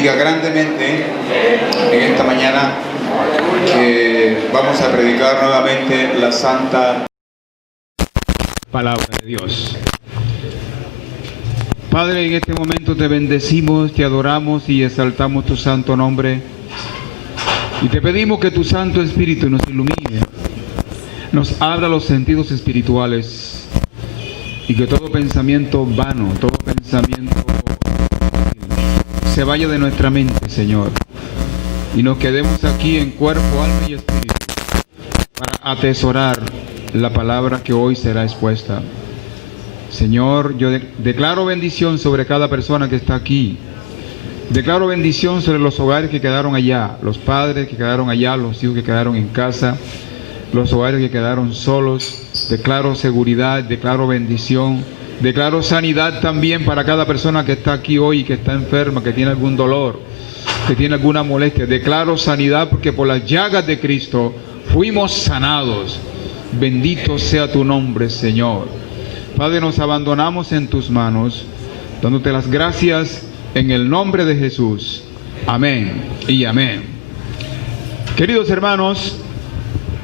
bendiga grandemente en esta mañana que vamos a predicar nuevamente la santa palabra de Dios. Padre, en este momento te bendecimos, te adoramos y exaltamos tu santo nombre. Y te pedimos que tu Santo Espíritu nos ilumine, nos abra los sentidos espirituales y que todo pensamiento vano, todo pensamiento se vaya de nuestra mente, Señor, y nos quedemos aquí en cuerpo, alma y espíritu para atesorar la palabra que hoy será expuesta. Señor, yo declaro bendición sobre cada persona que está aquí. Declaro bendición sobre los hogares que quedaron allá, los padres que quedaron allá, los hijos que quedaron en casa, los hogares que quedaron solos. Declaro seguridad, declaro bendición, declaro sanidad también para cada persona que está aquí hoy, que está enferma, que tiene algún dolor, que tiene alguna molestia. Declaro sanidad porque por las llagas de Cristo fuimos sanados. Bendito sea tu nombre, Señor. Padre, nos abandonamos en tus manos, dándote las gracias en el nombre de Jesús. Amén y amén. Queridos hermanos,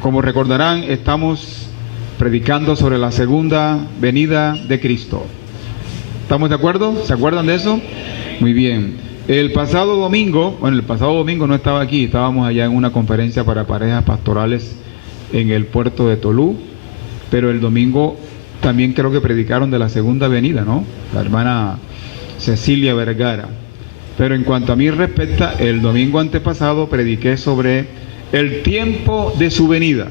como recordarán, estamos predicando sobre la segunda venida de Cristo. ¿Estamos de acuerdo? ¿Se acuerdan de eso? Muy bien. El pasado domingo no estaba aquí, estábamos allá en una conferencia para parejas pastorales en el puerto de Tolú, pero el domingo también creo que predicaron de la segunda venida, ¿no? La hermana Cecilia Vergara. Pero en cuanto a mí respecta, el domingo antepasado prediqué sobre el tiempo de su venida.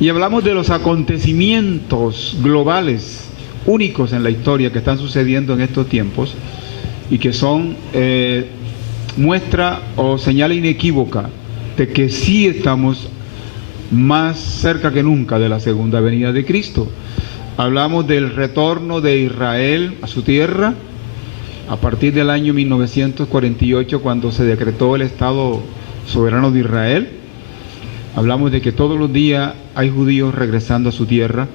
Y hablamos de los acontecimientos globales, únicos en la historia que están sucediendo en estos tiempos y que son muestra o señal inequívoca de que sí estamos más cerca que nunca de la segunda venida de Cristo. Hablamos del retorno de Israel a su tierra a partir del año 1948, cuando se decretó el Estado soberano de Israel. Hablamos de que todos los días hay judíos regresando a su tierra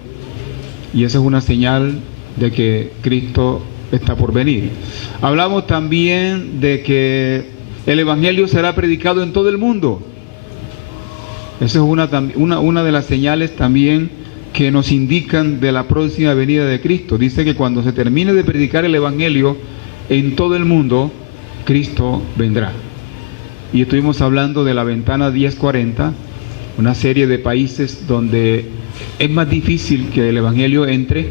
y esa es una señal de que Cristo está por venir. Hablamos también de que el Evangelio será predicado en todo el mundo. Esa es una de las señales también que nos indican de la próxima venida de Cristo. Dice que cuando se termine de predicar el Evangelio en todo el mundo, Cristo vendrá. Y estuvimos hablando de la ventana 1040, una serie de países donde es más difícil que el Evangelio entre,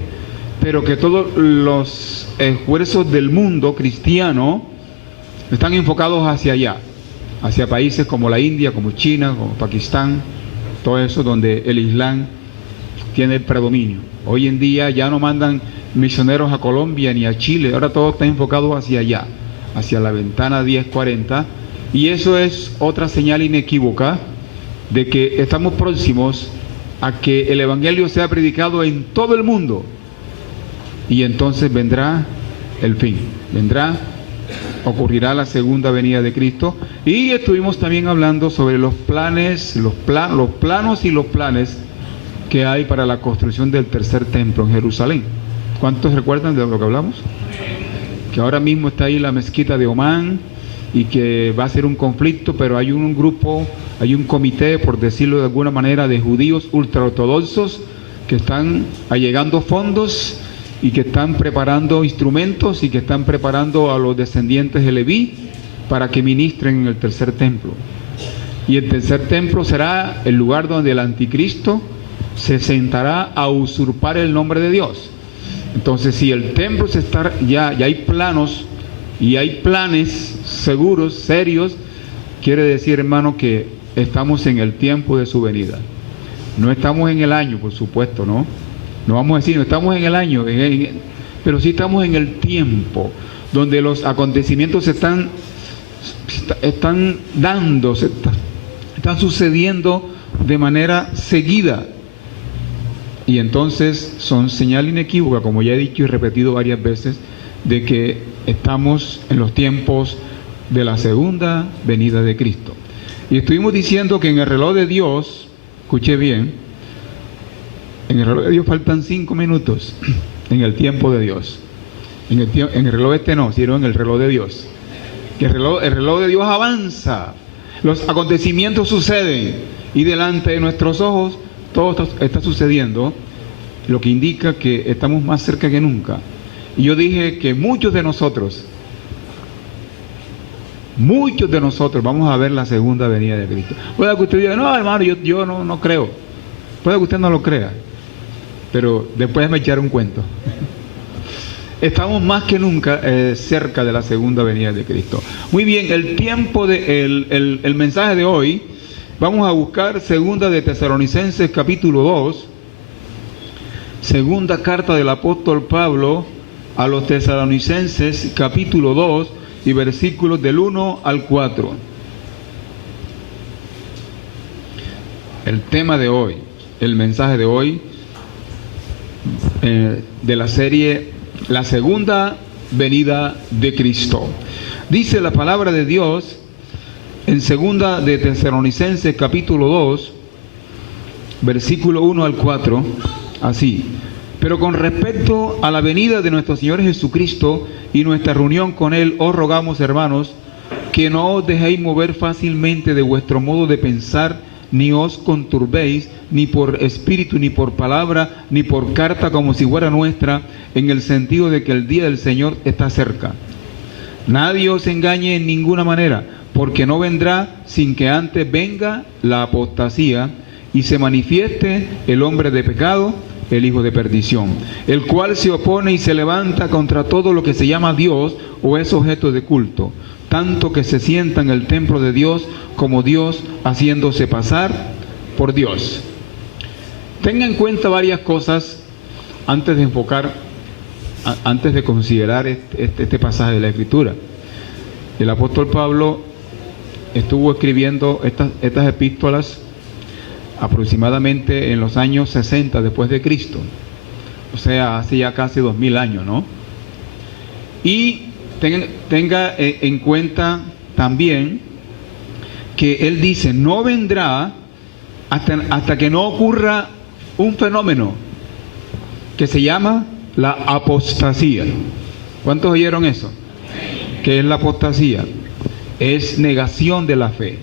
pero que todos los esfuerzos del mundo cristiano están enfocados hacia allá, hacia países como la India, como China, como Pakistán, todo eso donde el Islam tiene el predominio. Hoy en día ya no mandan misioneros a Colombia ni a Chile, ahora todo está enfocado hacia allá, hacia la ventana 1040, y eso es otra señal inequívoca de que estamos próximos a que el Evangelio sea predicado en todo el mundo, y entonces vendrá el fin, ocurrirá la segunda venida de Cristo. Y estuvimos también hablando sobre los planes, los planos y los planes que hay para la construcción del tercer templo en Jerusalén. ¿Cuántos recuerdan de lo que hablamos? Que ahora mismo está ahí la mezquita de Omán y que va a ser un conflicto, pero hay un grupo, hay un comité, por decirlo de alguna manera, de judíos ultraortodoxos que están allegando fondos y que están preparando instrumentos y que están preparando a los descendientes de Leví para que ministren en el tercer templo. Y el tercer templo será el lugar donde el anticristo se sentará a usurpar el nombre de Dios. Entonces, si el templo ya hay planos y hay planes seguros, serios, quiere decir, hermano, que estamos en el tiempo de su venida. No estamos en el año, por supuesto, ¿no? No vamos a decir, no estamos en el año, pero sí estamos en el tiempo, donde los acontecimientos están sucediendo de manera seguida. Y entonces son señal inequívoca, como ya he dicho y repetido varias veces, de que estamos en los tiempos de la segunda venida de Cristo. Y estuvimos diciendo que en el reloj de Dios, escuche bien, en el reloj de Dios faltan 5 minutos en el tiempo de Dios. En el reloj no, sino en el reloj de Dios. que el reloj de Dios avanza, los acontecimientos suceden y delante de nuestros ojos todo está sucediendo, lo que indica que estamos más cerca que nunca. Y yo dije que muchos de nosotros vamos a ver la segunda venida de Cristo. Puede que usted diga, no hermano, yo no creo. Puede que usted no lo crea, pero después me echar un cuento. Estamos más que nunca cerca de la segunda venida de Cristo. Muy bien, el tiempo el mensaje de hoy, vamos a buscar segunda de Tesalonicenses capítulo 2, segunda carta del apóstol Pablo a los Tesalonicenses capítulo 2 y versículos del 1 al 4. El tema de hoy, el mensaje de hoy, de la serie La segunda venida de Cristo. Dice la palabra de Dios en segunda de Tesalonicenses capítulo 2, versículo 1 al 4, así: pero con respecto a la venida de nuestro Señor Jesucristo y nuestra reunión con Él, os rogamos, hermanos, que no os dejéis mover fácilmente de vuestro modo de pensar, ni os conturbéis, ni por espíritu, ni por palabra, ni por carta como si fuera nuestra, en el sentido de que el día del Señor está cerca. Nadie os engañe en ninguna manera, porque no vendrá sin que antes venga la apostasía y se manifieste el hombre de pecado, el hijo de perdición, el cual se opone y se levanta contra todo lo que se llama Dios o es objeto de culto, tanto que se sienta en el templo de Dios como Dios, haciéndose pasar por Dios. Tenga en cuenta varias cosas antes de considerar este pasaje de la Escritura. El apóstol Pablo estuvo escribiendo estas epístolas aproximadamente en los años 60 después de Cristo, o sea, hace ya casi 2000 años, ¿no? Y tenga en cuenta también que él dice, no vendrá hasta que no ocurra un fenómeno que se llama la apostasía. ¿Cuántos oyeron eso? ¿Qué es la apostasía? Es negación de la fe,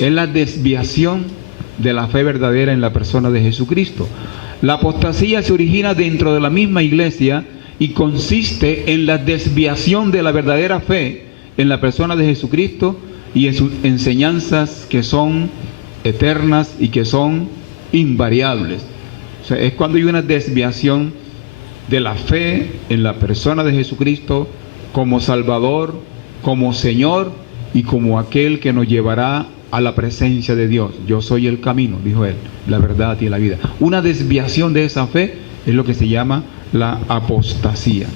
es la desviación de la fe verdadera en la persona de Jesucristo. La apostasía se origina dentro de la misma iglesia y consiste en la desviación de la verdadera fe en la persona de Jesucristo y en sus enseñanzas que son eternas y que son invariables. O sea, es cuando hay una desviación de la fe en la persona de Jesucristo como Salvador, como Señor y como aquel que nos llevará a la presencia de Dios. Yo soy el camino, dijo él, la verdad y la vida. Una desviación de esa fe es lo que se llama la apostasía.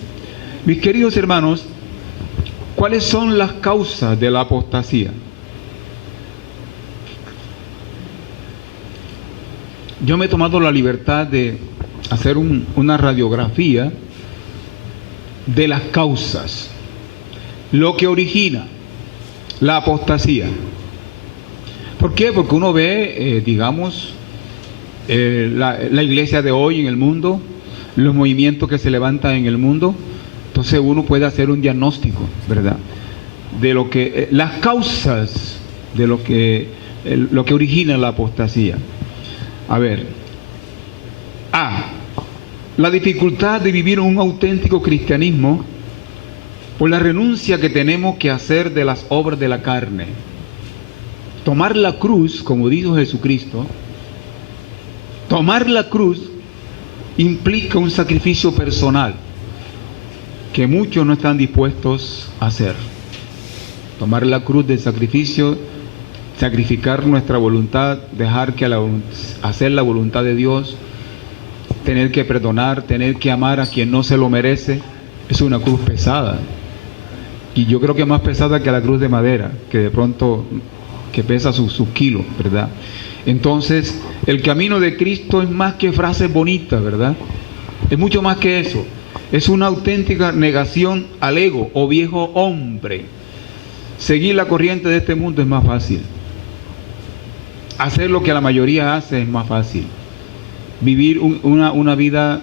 Mis queridos hermanos, ¿cuáles son las causas de la apostasía? Yo me he tomado la libertad de hacer una radiografía de las causas, lo que origina la apostasía. ¿Por qué? Porque uno ve, la iglesia de hoy en el mundo, los movimientos que se levantan en el mundo. Entonces uno puede hacer un diagnóstico, ¿verdad?, de lo que las causas de lo que origina la apostasía. A ver, la dificultad de vivir un auténtico cristianismo por la renuncia que tenemos que hacer de las obras de la carne. Tomar la cruz, como dijo Jesucristo, tomar la cruz implica un sacrificio personal que muchos no están dispuestos a hacer. Tomar la cruz del sacrificio, sacrificar nuestra voluntad, dejar que hacer la voluntad de Dios, tener que perdonar, tener que amar a quien no se lo merece, es una cruz pesada. Y yo creo que es más pesada que la cruz de madera, que de pronto que pesa sus kilos, ¿verdad? Entonces, el camino de Cristo es más que frases bonitas, ¿verdad? Es mucho más que eso. Es una auténtica negación al ego o viejo hombre. Seguir la corriente de este mundo es más fácil. Hacer lo que la mayoría hace es más fácil. Vivir una vida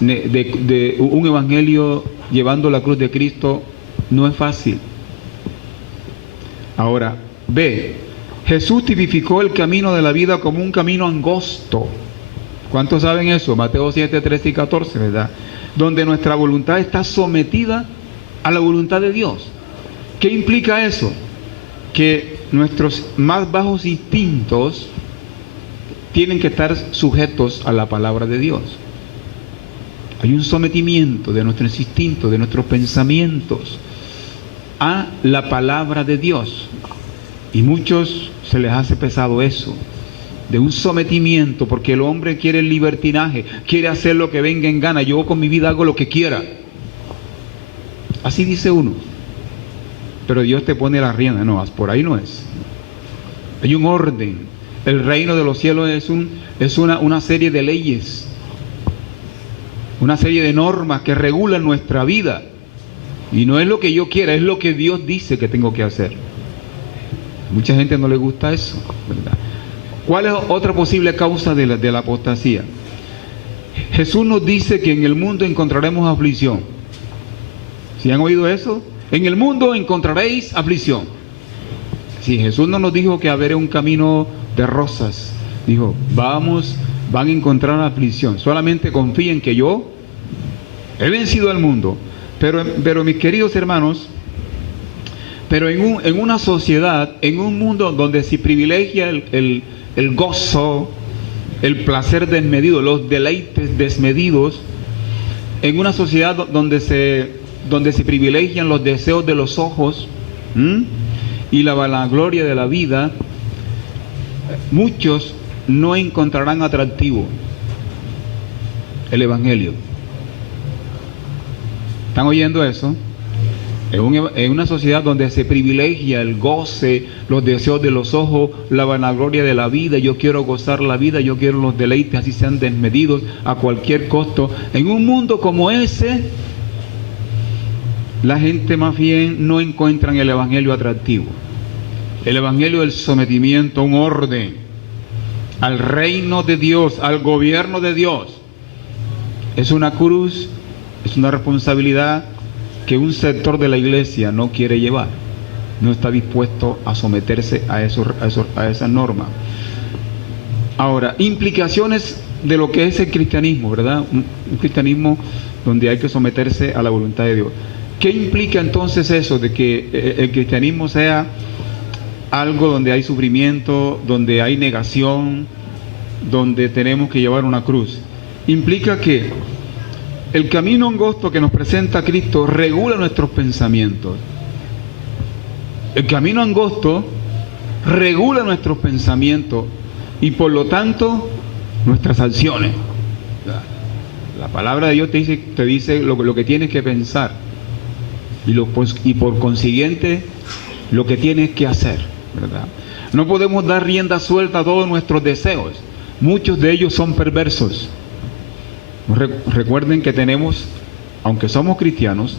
de un evangelio llevando la cruz de Cristo no es fácil. Ahora, B. Jesús tipificó el camino de la vida como un camino angosto. ¿Cuántos saben eso? Mateo 7, 13 y 14, ¿verdad? Donde nuestra voluntad está sometida a la voluntad de Dios. ¿Qué implica eso? Que nuestros más bajos instintos tienen que estar sujetos a la palabra de Dios. Hay un sometimiento de nuestros instintos, de nuestros pensamientos a la palabra de Dios. Y muchos se les hace pesado eso, de un sometimiento, porque el hombre quiere el libertinaje, quiere hacer lo que venga en gana. Yo con mi vida hago lo que quiera. Así dice uno. Pero Dios te pone la rienda. No, por ahí no es. Hay un orden. El reino de los cielos es una serie de leyes, una serie de normas que regulan nuestra vida. Y no es lo que yo quiera, es lo que Dios dice que tengo que hacer. Mucha gente no le gusta eso, ¿verdad? ¿Cuál es otra posible causa de la apostasía? Jesús nos dice que en el mundo encontraremos aflicción. ¿Sí han oído eso? En el mundo encontraréis aflicción. Sí, Jesús no nos dijo que haber un camino de rosas. Dijo, van a encontrar aflicción. Solamente confíen que yo he vencido al mundo. Pero mis queridos hermanos, pero en una sociedad, en un mundo donde se privilegia el gozo, el placer desmedido, los deleites desmedidos, en una sociedad donde se privilegian los deseos de los ojos y la vanagloria de la vida, muchos no encontrarán atractivo el Evangelio. ¿Están oyendo eso? En una sociedad donde se privilegia el goce, los deseos de los ojos, la vanagloria de la vida. Yo quiero gozar la vida, yo quiero los deleites, así sean desmedidos, a cualquier costo. En un mundo como ese, la gente más bien no encuentra el Evangelio atractivo. El Evangelio del sometimiento, un orden al reino de Dios, al gobierno de Dios. Es una cruz, es una responsabilidad que un sector de la iglesia no quiere llevar, no está dispuesto a someterse a esa norma. Ahora, implicaciones de lo que es el cristianismo, ¿verdad? Un cristianismo donde hay que someterse a la voluntad de Dios. ¿Qué implica entonces eso de que el cristianismo sea algo donde hay sufrimiento, donde hay negación, donde tenemos que llevar una cruz? Implica que el camino angosto que nos presenta Cristo regula nuestros pensamientos. El camino angosto regula nuestros pensamientos y por lo tanto nuestras acciones. La palabra de Dios te dice lo que tienes que pensar y por consiguiente lo que tienes que hacer, ¿verdad? No podemos dar rienda suelta a todos nuestros deseos. Muchos de ellos son perversos. Recuerden que tenemos, aunque somos cristianos,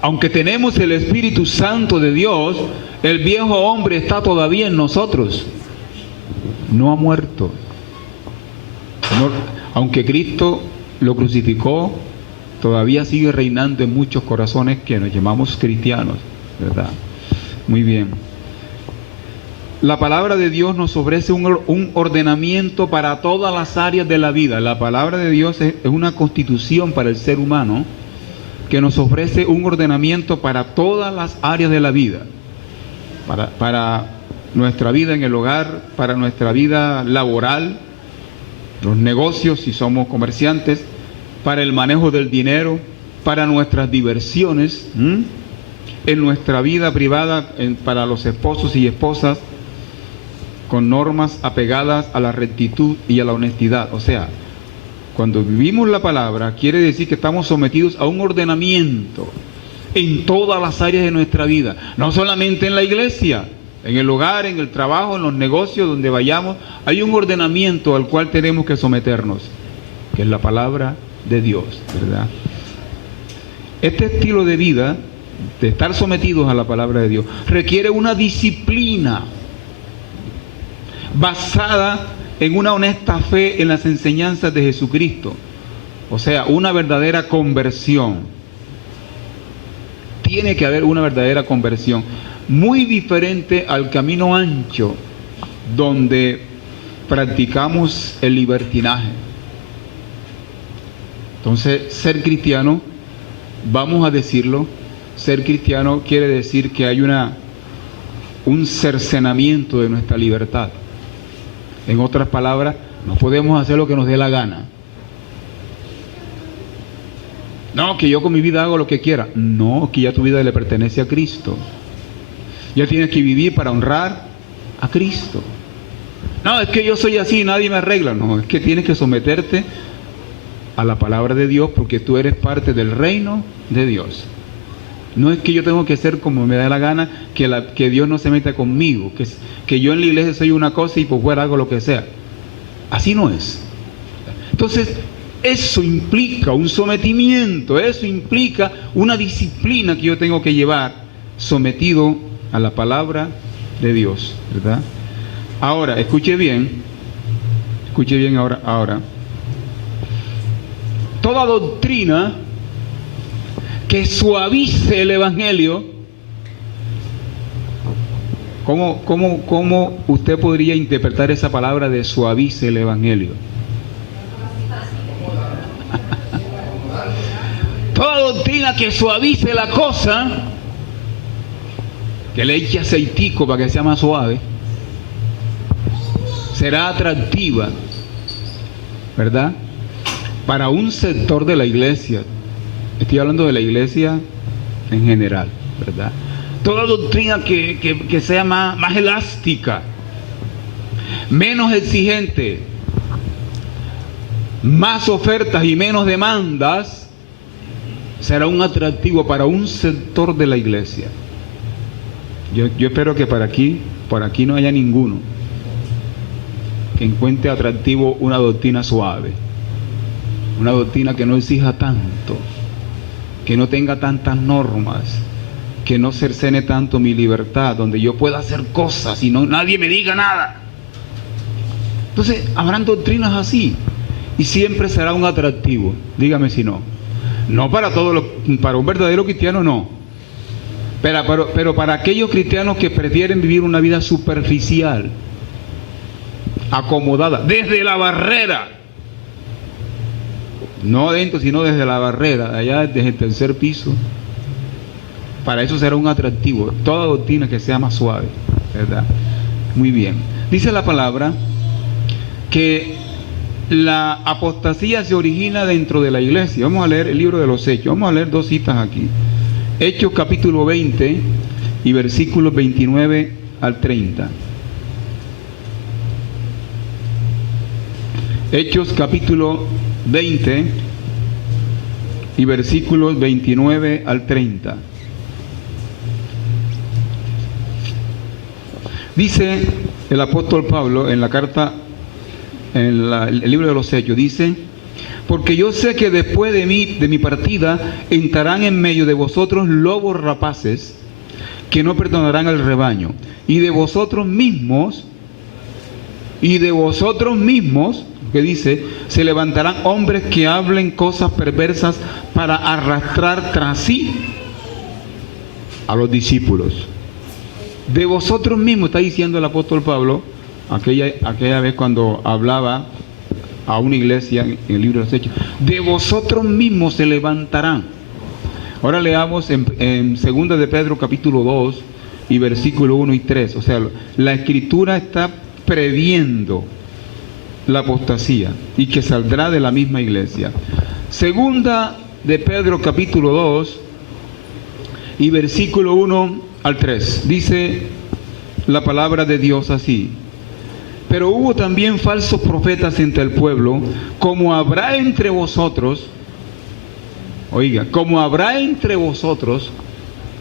aunque tenemos el Espíritu Santo de Dios, el viejo hombre está todavía en nosotros. No ha muerto. Aunque Cristo lo crucificó, todavía sigue reinando en muchos corazones que nos llamamos cristianos, ¿verdad? Muy bien. La palabra de Dios nos ofrece un ordenamiento para todas las áreas de la vida. La palabra de Dios es una constitución para el ser humano que nos ofrece un ordenamiento para todas las áreas de la vida. Para nuestra vida en el hogar, para nuestra vida laboral, los negocios si somos comerciantes, para el manejo del dinero, para nuestras diversiones, en nuestra vida privada, para los esposos y esposas, con normas apegadas a la rectitud y a la honestidad. O sea, cuando vivimos la palabra, quiere decir que estamos sometidos a un ordenamiento en todas las áreas de nuestra vida, no solamente en la iglesia, en el hogar, en el trabajo, en los negocios, donde vayamos, hay un ordenamiento al cual tenemos que someternos, que es la palabra de Dios, ¿verdad? Este estilo de vida, de estar sometidos a la palabra de Dios, requiere una disciplina basada en una honesta fe en las enseñanzas de Jesucristo, o sea, una verdadera conversión. tiene que haber una verdadera conversión. Muy diferente al camino ancho, donde practicamos el libertinaje. Entonces, ser cristiano, vamos a decirlo, ser cristiano quiere decir que hay un cercenamiento de nuestra libertad. En otras palabras, no podemos hacer lo que nos dé la gana. No, que yo con mi vida hago lo que quiera. No, que ya tu vida le pertenece a Cristo. Ya tienes que vivir para honrar a Cristo. No, es que yo soy así y nadie me arregla. No, es que tienes que someterte a la palabra de Dios, porque tú eres parte del reino de Dios. No es que yo tengo que ser como me da la gana, que Dios no se meta conmigo, que yo en la iglesia soy una cosa y por fuera hago lo que sea. Así no es. Entonces, eso implica un sometimiento, eso implica una disciplina que yo tengo que llevar sometido a la palabra de Dios, ¿verdad? Ahora, escuche bien ahora. Toda doctrina que suavice el evangelio, ¿cómo usted podría interpretar esa palabra de suavice el evangelio? Toda doctrina que suavice la cosa, que le eche aceitico para que sea más suave, será atractiva, ¿verdad? Para un sector de la iglesia. Estoy hablando de la iglesia en general, ¿verdad? Toda doctrina que sea más elástica, menos exigente, más ofertas y menos demandas, será un atractivo para un sector de la iglesia. Yo espero que por aquí no haya ninguno que encuentre atractivo una doctrina suave, una doctrina que no exija tanto, que no tenga tantas normas, que no cercene tanto mi libertad, donde yo pueda hacer cosas y nadie me diga nada. Entonces, habrán doctrinas así y siempre será un atractivo. Dígame si no. No para para un verdadero cristiano, no. Pero para aquellos cristianos que prefieren vivir una vida superficial, acomodada, desde la barrera, no adentro, sino desde la barrera, allá desde el tercer piso, para eso será un atractivo. Toda doctrina que sea más suave, ¿verdad? Muy bien. Dice la palabra que la apostasía se origina dentro de la iglesia. Vamos a leer el libro de los Hechos. Vamos a leer dos citas aquí. Hechos capítulo 20 y versículos 29 al 30. Hechos capítulo 20 y versículos 29 al 30. Dice el apóstol Pablo en la carta, el libro de los Hechos, dice: porque yo sé que después de mi partida entrarán en medio de vosotros lobos rapaces que no perdonarán al rebaño, y de vosotros mismos, que dice, se levantarán hombres que hablen cosas perversas para arrastrar tras sí a los discípulos. De vosotros mismos, está diciendo el apóstol Pablo, aquella vez cuando hablaba a una iglesia en el libro de los Hechos. De vosotros mismos se levantarán. Ahora leamos en 2 de Pedro capítulo 2 y versículo 1 y 3. O sea, la escritura está previendo la apostasía y que saldrá de la misma iglesia. 2 de Pedro capítulo 2 y versículo 1 al 3. Dice la palabra de Dios así: pero hubo también falsos profetas entre el pueblo, como habrá entre vosotros,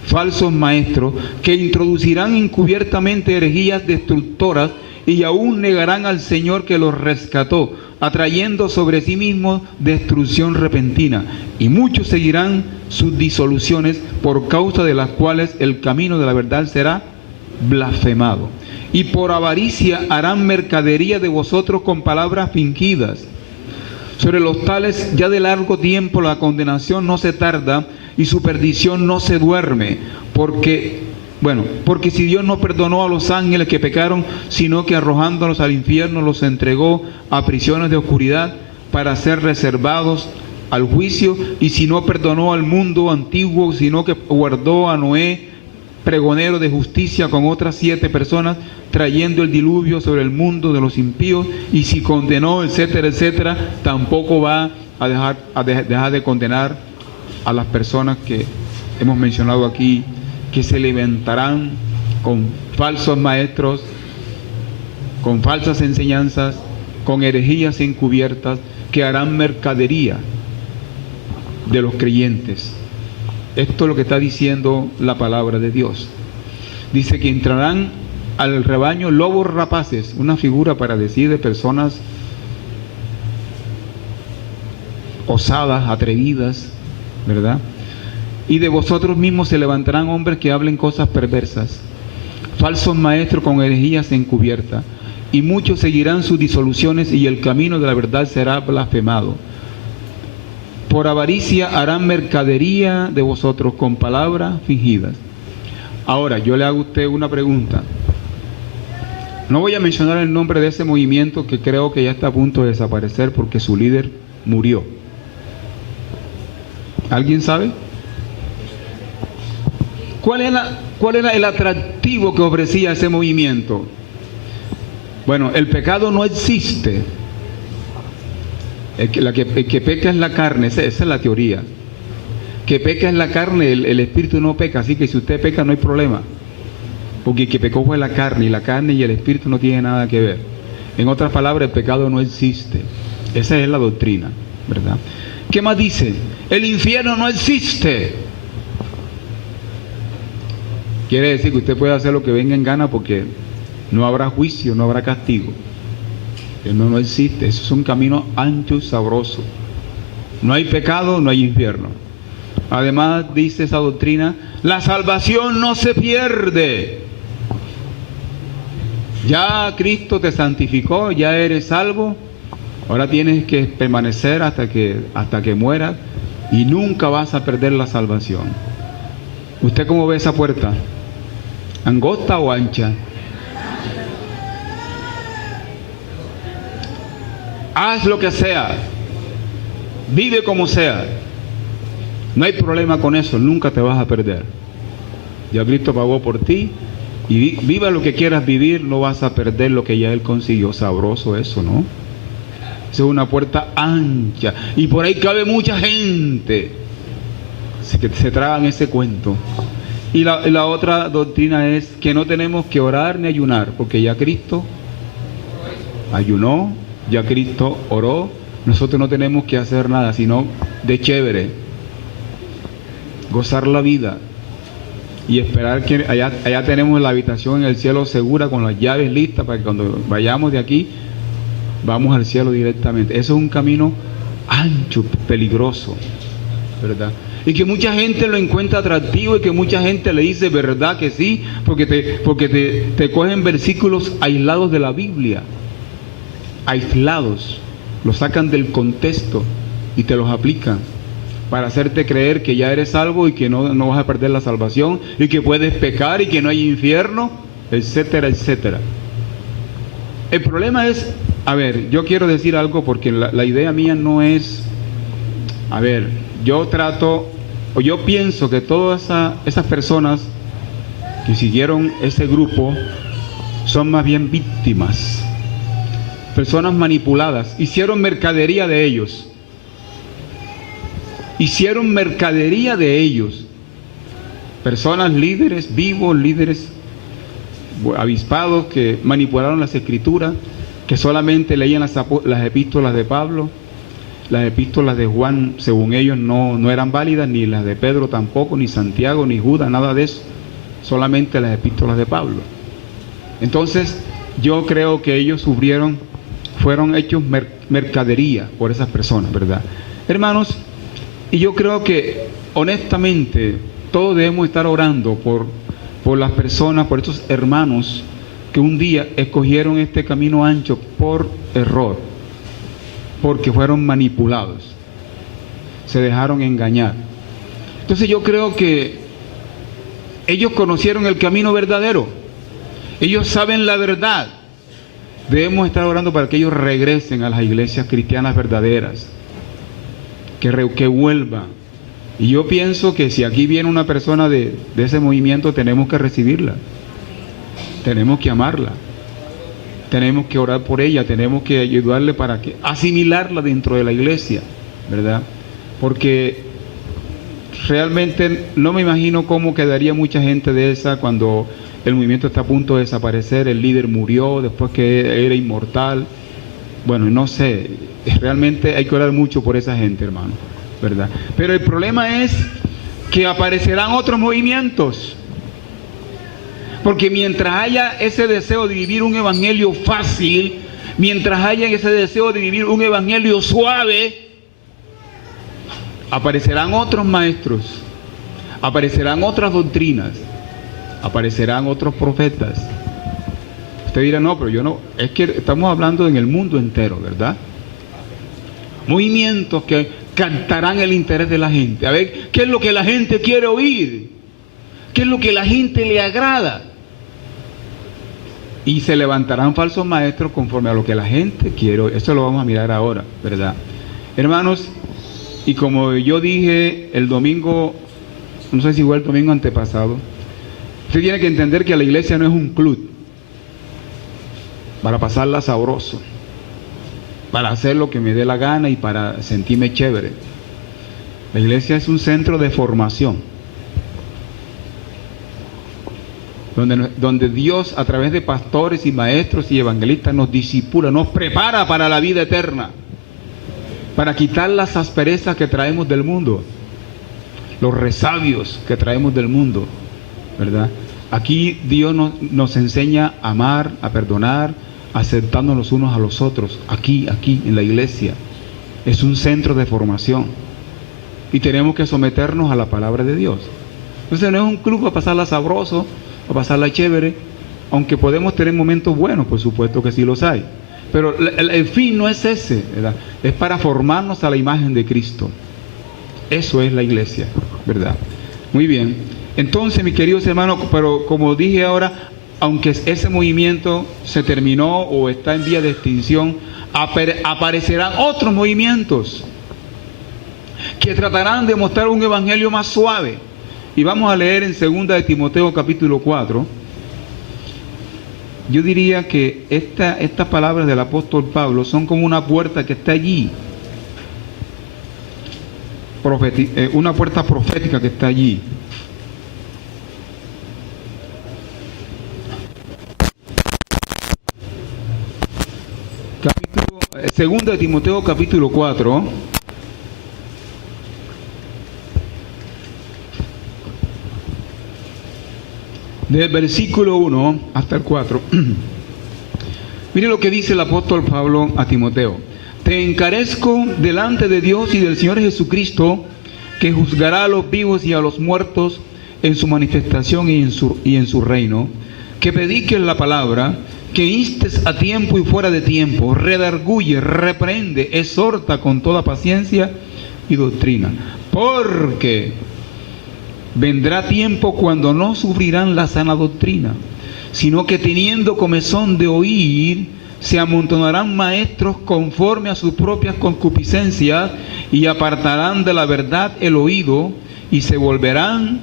falsos maestros, que introducirán encubiertamente herejías destructoras y aún negarán al Señor que los rescató, atrayendo sobre sí mismos destrucción repentina. Y muchos seguirán sus disoluciones, por causa de las cuales el camino de la verdad será blasfemado. Y por avaricia harán mercadería de vosotros con palabras fingidas. Sobre los tales ya de largo tiempo la condenación no se tarda y su perdición no se duerme, porque si Dios no perdonó a los ángeles que pecaron, sino que arrojándolos al infierno los entregó a prisiones de oscuridad para ser reservados al juicio, y si no perdonó al mundo antiguo, sino que guardó a Noé, pregonero de justicia, con otras 7 personas, trayendo el diluvio sobre el mundo de los impíos, y si condenó, etcétera, etcétera, tampoco va a dejar de condenar a las personas que hemos mencionado aquí, que se levantarán con falsos maestros, con falsas enseñanzas, con herejías encubiertas, que harán mercadería de los creyentes. Esto es lo que está diciendo la palabra de Dios. Dice que entrarán al rebaño lobos rapaces, una figura para decir de personas osadas, atrevidas, ¿verdad? Y de vosotros mismos se levantarán hombres que hablen cosas perversas, falsos maestros con herejías encubiertas, y muchos seguirán sus disoluciones, y el camino de la verdad será blasfemado. Por avaricia harán mercadería de vosotros con palabras fingidas. Ahora, yo le hago a usted una pregunta. No voy a mencionar el nombre de ese movimiento que creo que ya está a punto de desaparecer porque su líder murió. ¿Alguien sabe? ¿Cuál era el atractivo que ofrecía ese movimiento? Bueno, el pecado no existe. El que peca es la carne, esa es la teoría. Que peca es la carne, el espíritu no peca, así que si usted peca no hay problema. Porque el que pecó fue la carne, y la carne y el espíritu no tienen nada que ver. En otras palabras, el pecado no existe. Esa es la doctrina, ¿verdad? ¿Qué más dice? El infierno no existe. Quiere decir que usted puede hacer lo que venga en gana porque no habrá juicio, no habrá castigo. No existe. Eso es un camino ancho y sabroso. No hay pecado, no hay infierno. Además, dice esa doctrina, la salvación no se pierde. Ya Cristo te santificó, ya eres salvo. Ahora tienes que permanecer hasta que mueras, y nunca vas a perder la salvación. ¿Usted cómo ve esa puerta? ¿Angosta o ancha? Haz lo que sea, vive como sea, no hay problema con eso, nunca te vas a perder. Ya Cristo pagó por ti, y viva lo que quieras vivir, no vas a perder lo que ya Él consiguió. Sabroso eso, ¿no? Esa es una puerta ancha, y por ahí cabe mucha gente que se tragan ese cuento. Y la otra doctrina es que no tenemos que orar ni ayunar, porque ya Cristo ayunó, ya Cristo oró. Nosotros no tenemos que hacer nada, sino de chévere, gozar la vida y esperar que allá tenemos la habitación en el cielo segura, con las llaves listas, para que cuando vayamos de aquí, vamos al cielo directamente. Eso es un camino ancho, peligroso, ¿verdad? Y que mucha gente lo encuentra atractivo, y que mucha gente le dice verdad que sí, porque te cogen versículos aislados de la Biblia, aislados, los sacan del contexto y te los aplican para hacerte creer que ya eres salvo y que no vas a perder la salvación, y que puedes pecar y que no hay infierno, etcétera, etcétera. El problema es, yo quiero decir algo, porque la idea mía no es, yo pienso que todas esas personas que siguieron ese grupo son más bien víctimas, personas manipuladas. Hicieron mercadería de ellos. Personas líderes vivos, líderes avispados, que manipularon las escrituras, que solamente leían las epístolas de Pablo. Las epístolas de Juan, según ellos, no eran válidas, ni las de Pedro tampoco, ni Santiago, ni Judas, nada de eso. Solamente las epístolas de Pablo. Entonces, yo creo que ellos fueron hechos mercadería por esas personas, ¿verdad? Hermanos, y yo creo que, honestamente, todos debemos estar orando por las personas, por estos hermanos que un día escogieron este camino ancho por error. porque fueron manipulados, se dejaron engañar. Entonces yo creo que ellos conocieron el camino verdadero, ellos saben la verdad. Debemos estar orando para que ellos regresen a las iglesias cristianas verdaderas, que vuelvan. Y yo pienso que si aquí viene una persona de ese movimiento, tenemos que recibirla, tenemos que amarla, tenemos que orar por ella, tenemos que ayudarle para que asimilarla dentro de la iglesia, ¿verdad? Porque realmente no me imagino cómo quedaría mucha gente de esa cuando el movimiento está a punto de desaparecer, el líder murió, después que era inmortal. Bueno, no sé, realmente hay que orar mucho por esa gente, hermano, ¿verdad? Pero el problema es que aparecerán otros movimientos, porque mientras haya ese deseo de vivir un evangelio fácil, mientras haya ese deseo de vivir un evangelio suave, aparecerán otros maestros, aparecerán otras doctrinas, aparecerán otros profetas. Usted dirá, no, pero yo no, es que estamos hablando en el mundo entero, ¿verdad? Movimientos que captarán el interés de la gente. A ver, ¿qué es lo que la gente quiere oír? ¿Qué es lo que la gente le agrada? Y se levantarán falsos maestros conforme a lo que la gente quiere oír. Eso lo vamos a mirar ahora, ¿verdad? Hermanos, y como yo dije el domingo, no sé si fue el domingo antepasado, usted tiene que entender que la iglesia no es un club para pasarla sabroso, para hacer lo que me dé la gana y para sentirme chévere. La iglesia es un centro de formación, donde Dios a través de pastores y maestros y evangelistas nos discipula, nos prepara para la vida eterna, para quitar las asperezas que traemos del mundo, los resabios que traemos del mundo, ¿verdad? Aquí Dios nos enseña a amar, a perdonar, aceptándonos los unos a los otros, aquí en la iglesia. Es un centro de formación y tenemos que someternos a la palabra de Dios. Entonces no es un club para pasarla sabroso, para pasarla chévere, aunque podemos tener momentos buenos, por supuesto que sí los hay, pero el fin no es ese, ¿verdad? Es para formarnos a la imagen de Cristo. Eso es la iglesia, ¿verdad? Muy bien. Entonces, mis queridos hermanos, pero como dije ahora, aunque ese movimiento se terminó o está en vía de extinción, aparecerán otros movimientos que tratarán de mostrar un evangelio más suave. Y vamos a leer en 2 de Timoteo capítulo 4. Yo diría que estas palabras del apóstol Pablo son como una puerta que está allí, una puerta profética que está allí. Segunda de Timoteo capítulo 4, del versículo 1 hasta el 4. Mire lo que dice el apóstol Pablo a Timoteo: te encarezco delante de Dios y del Señor Jesucristo, que juzgará a los vivos y a los muertos en su manifestación y en su reino, que prediques la palabra, que instes a tiempo y fuera de tiempo, redarguye, reprende, exhorta con toda paciencia y doctrina, porque vendrá tiempo cuando no sufrirán la sana doctrina, sino que teniendo comezón de oír, se amontonarán maestros conforme a sus propias concupiscencias y apartarán de la verdad el oído y se volverán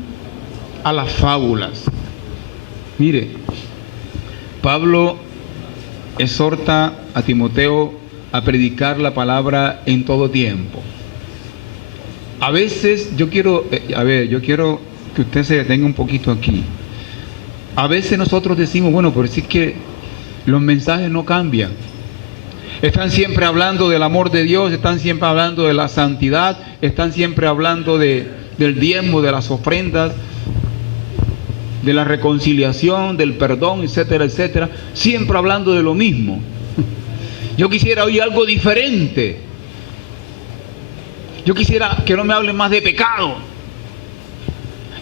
a las fábulas. Mire, Pablo exhorta a Timoteo a predicar la palabra en todo tiempo. A veces yo quiero que usted se detenga un poquito aquí. A veces nosotros decimos, bueno, pero si es que los mensajes no cambian. Están siempre hablando del amor de Dios, están siempre hablando de la santidad, están siempre hablando del diezmo, de las ofrendas, de la reconciliación, del perdón, etcétera, etcétera, siempre hablando de lo mismo. Yo quisiera oír algo diferente. Yo quisiera que no me hablen más de pecado,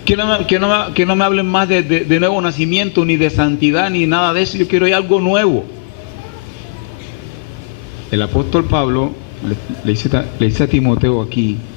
que no me hablen más de nuevo nacimiento, ni de santidad, ni nada de eso. Yo quiero oír algo nuevo. El apóstol Pablo le hice a Timoteo aquí,